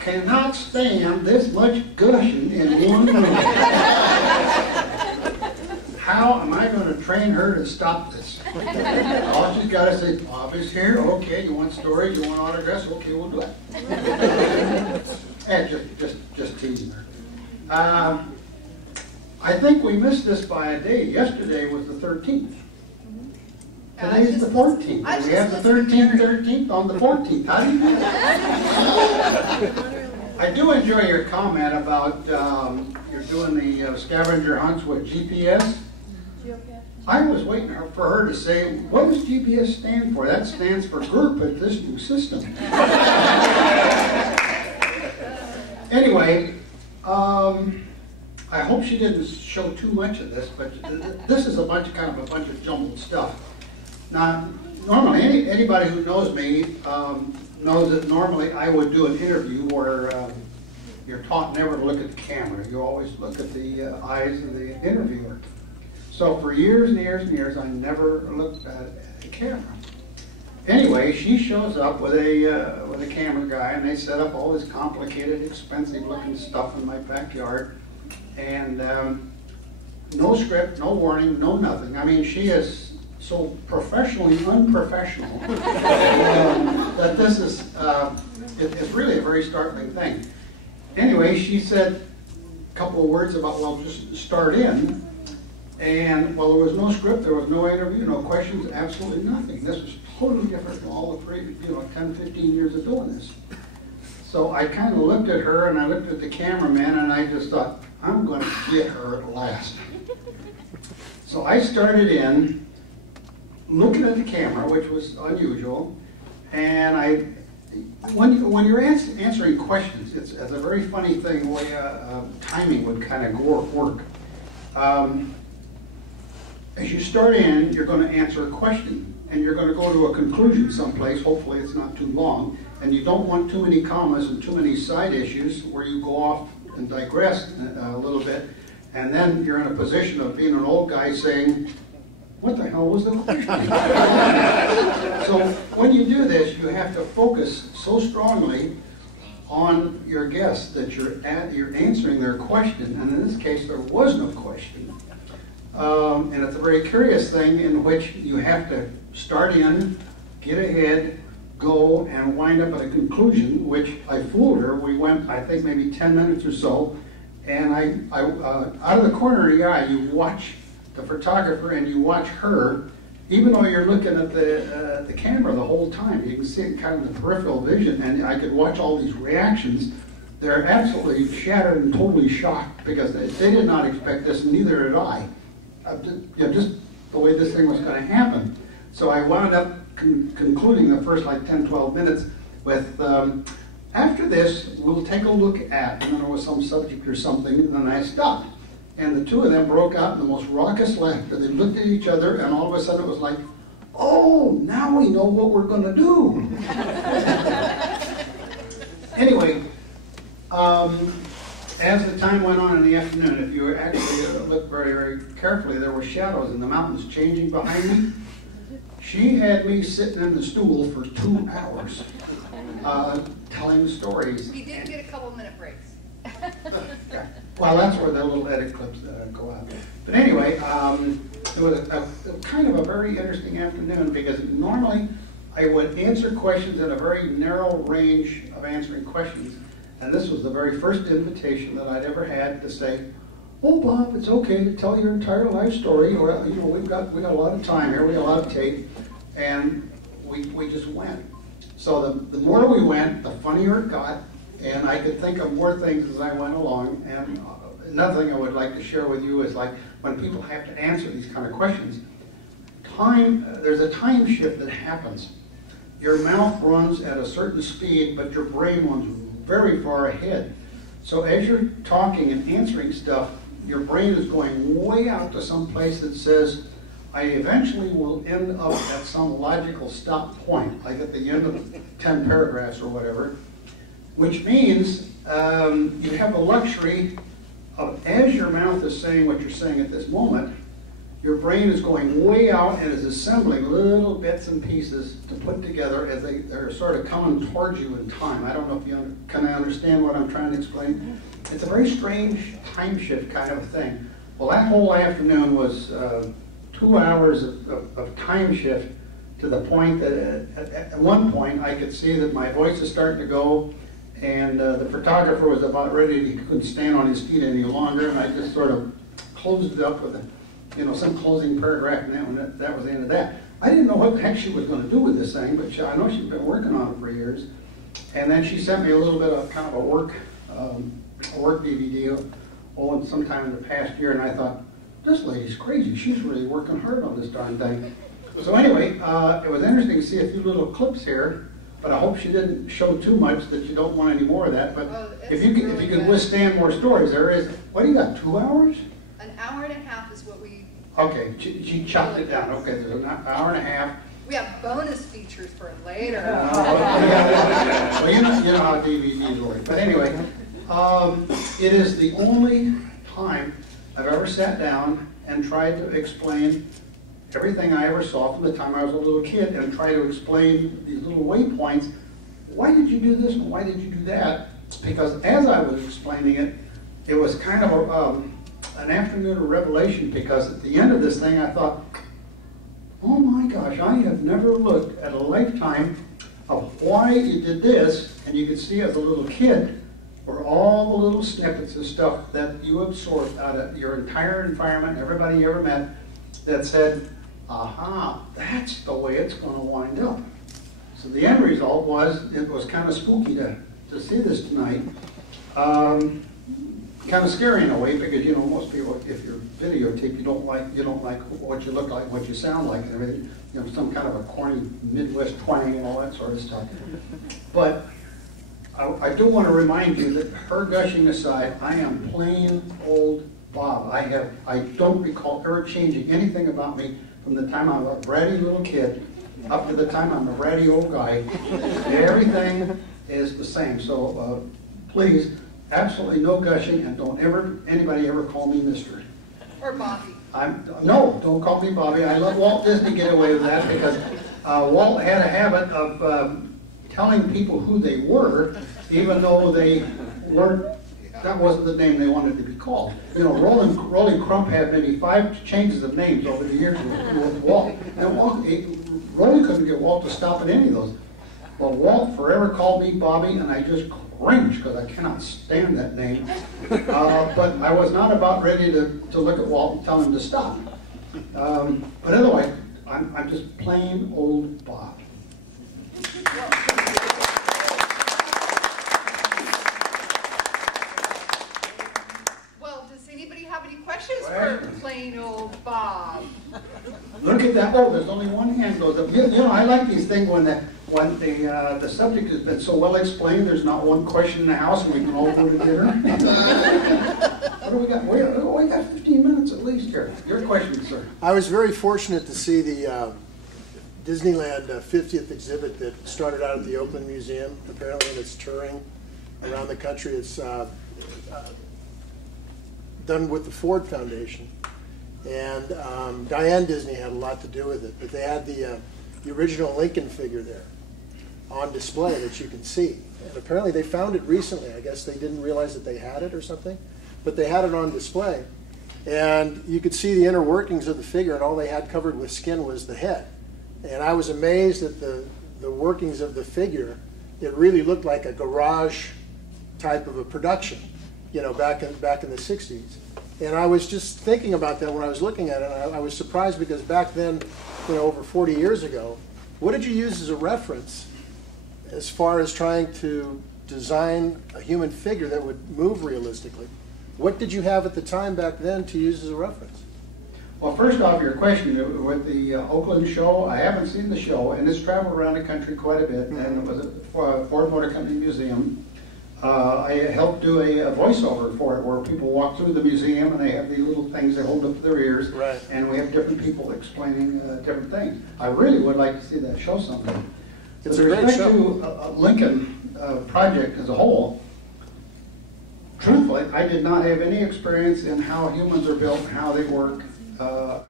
cannot stand this much gushing in one room. How am I going to train her to stop this? All she's got to say, Bob is here. Okay, you want stories? You want autographs? Okay, we'll do it. And just teasing her. I think we missed this by a day. Yesterday was the 13th. Today's the 14th. And we have the 13th on the 14th. How do you do that? I do enjoy your comment about you're doing the scavenger hunts with GPS. I was waiting for her to say, what does GPS stand for? That stands for Gurr Positioning System. Anyway, I hope she didn't show too much of this, but this is kind of a bunch of jumbled stuff. Now, normally, anybody who knows me knows that normally I would do an interview where you're taught never to look at the camera. You always look at the eyes of the interviewer. So for years and years and years, I never looked at the camera. Anyway, she shows up with a camera guy, and they set up all this complicated, expensive-looking stuff in my backyard, and no script, no warning, no nothing. I mean, she is so professionally unprofessional that this is it's really a very startling thing. Anyway, she said a couple of words about, well, just start in. And, well, there was no script, there was no interview, no questions, absolutely nothing. This was totally different from all the previous, 10, 15 years of doing this. So I kind of looked at her, and I looked at the cameraman, and I just thought, I'm going to get her at last. So I started in, looking at the camera, which was unusual, and when you're answering questions, it's a very funny thing, the way timing would kind of work. As you start in, you're going to answer a question, and you're going to go to a conclusion someplace. Hopefully it's not too long, and you don't want too many commas and too many side issues where you go off and digress a little bit, and then you're in a position of being an old guy saying, what the hell was the question? So when you do this, you have to focus so strongly on your guest that you're answering their question, and in this case there was no question. And it's a very curious thing in which you have to start in, get ahead, go, and wind up at a conclusion, which I fooled her. We went, I think, maybe 10 minutes or so, and I out of the corner of your eye, you watch the photographer and you watch her, even though you're looking at the camera the whole time. You can see it kind of in the peripheral vision, and I could watch all these reactions. They're absolutely shattered and totally shocked because they did not expect this, and neither did I. Just the way this thing was going to happen. So I wound up concluding the first like 10, 12 minutes with, after this, we'll take a look at, and then there was some subject or something, and then I stopped. And the two of them broke out in the most raucous laughter. They looked at each other, and all of a sudden it was like, oh, now we know what we're going to do. Anyway, as the time went on in the afternoon, if you actually looked very, very carefully, there were shadows and the mountains changing behind me. She had me sitting in the stool for 2 hours telling stories. You did get a couple minute breaks. Well, that's where the little edit clips go out. But anyway, it was a kind of a very interesting afternoon because normally I would answer questions in a very narrow range of answering questions. And this was the very first invitation that I'd ever had to say, oh, Bob, it's okay to tell your entire life story. Or, we've got a lot of time here, we got a lot of tape, and we just went. So the more we went, the funnier it got, and I could think of more things as I went along. And another thing I would like to share with you is like when people have to answer these kind of questions, there's a time shift that happens. Your mouth runs at a certain speed, but your brain runs very far ahead. So as you're talking and answering stuff, your brain is going way out to some place that says, I eventually will end up at some logical stop point, like at the end of 10 paragraphs or whatever, which means you have the luxury of, as your mouth is saying what you're saying at this moment, your brain is going way out and is assembling little bits and pieces to put together as they're sort of coming towards you in time. I don't know if you kind of understand what I'm trying to explain. It's a very strange time shift kind of thing. Well, that whole afternoon was 2 hours of time shift, to the point that at one point I could see that my voice is starting to go, and the photographer was about ready, he couldn't stand on his feet any longer, and I just sort of closed it up with some closing paragraph, and that was the end of that. I didn't know what the heck she was going to do with this thing, but I know she'd been working on it for years. And then she sent me a little bit of kind of a work DVD sometime in the past year, and I thought, this lady's crazy. She's really working hard on this darn thing. So anyway, it was interesting to see a few little clips here, but I hope she didn't show too much that you don't want any more of that. But if you can withstand more stories, there is, what do you got, 2 hours? An hour and a half is what we... Okay, she chopped it down. Okay, there's an hour and a half. We have bonus features for later. Well, you know how DVDs work. But anyway, it is the only time I've ever sat down and tried to explain everything I ever saw from the time I was a little kid, and try to explain these little waypoints. Why did you do this and why did you do that? Because as I was explaining it, it was kind of an afternoon of revelation, because at the end of this thing I thought, oh my gosh, I have never looked at a lifetime of why you did this, and you could see as a little kid were all the little snippets of stuff that you absorbed out of your entire environment, everybody you ever met, that said, aha, that's the way it's going to wind up. So the end result was, it was kind of spooky to see this tonight. Kind of scary in a way, because most people, if you're videotaped, you don't like what you look like, what you sound like, and everything. Some kind of a corny Midwest twang and all that sort of stuff. But I do want to remind you that, her gushing aside, I am plain old Bob. I don't recall ever changing anything about me from the time I'm a bratty little kid up to the time I'm a bratty old guy. Everything is the same. So please, absolutely no gushing, and don't anybody ever call me Mr. Or Bobby. No, don't call me Bobby. I let Walt Disney get away with that, because Walt had a habit of telling people who they were, even though they weren't. That wasn't the name they wanted to be called. Rolling Crump had maybe 5 changes of names over the years with Walt. And Rolling couldn't get Walt to stop at any of those. Well, Walt forever called me Bobby, and I just cringe, because I cannot stand that name. But I was not about ready to look at Walt and tell him to stop. But otherwise, I'm just plain old Bob. Well, does anybody have any questions for plain old Bob? Look at that. Oh, there's only one hand goes up. I like these things when the subject has been so well explained, there's not one question in the house and we can all go to dinner. What do we got? We got 15 minutes at least here. Your question, sir. I was very fortunate to see the Disneyland 50th exhibit that started out at the Oakland Museum. Apparently, it's touring around the country. It's done with the Ford Foundation. And Diane Disney had a lot to do with it. But they had the original Lincoln figure there on display that you can see. And apparently they found it recently. I guess they didn't realize that they had it or something. But they had it on display. And you could see the inner workings of the figure, and all they had covered with skin was the head. And I was amazed at the workings of the figure. It really looked like a garage type of a production, back in the 60s. And I was just thinking about that when I was looking at it. And I was surprised, because back then, over 40 years ago, what did you use as a reference as far as trying to design a human figure that would move realistically? What did you have at the time back then to use as a reference? Well, first off, your question with the Oakland show, I haven't seen the show, and it's traveled around the country quite a bit, and it was at Ford Motor Company Museum. I helped do a voiceover for it, where people walk through the museum and they have these little things they hold up to their ears, right, and we have different people explaining different things. I really would like to see that show sometime. It's With a great respect show. to Lincoln project as a whole, truthfully, I did not have any experience in how humans are built and how they work.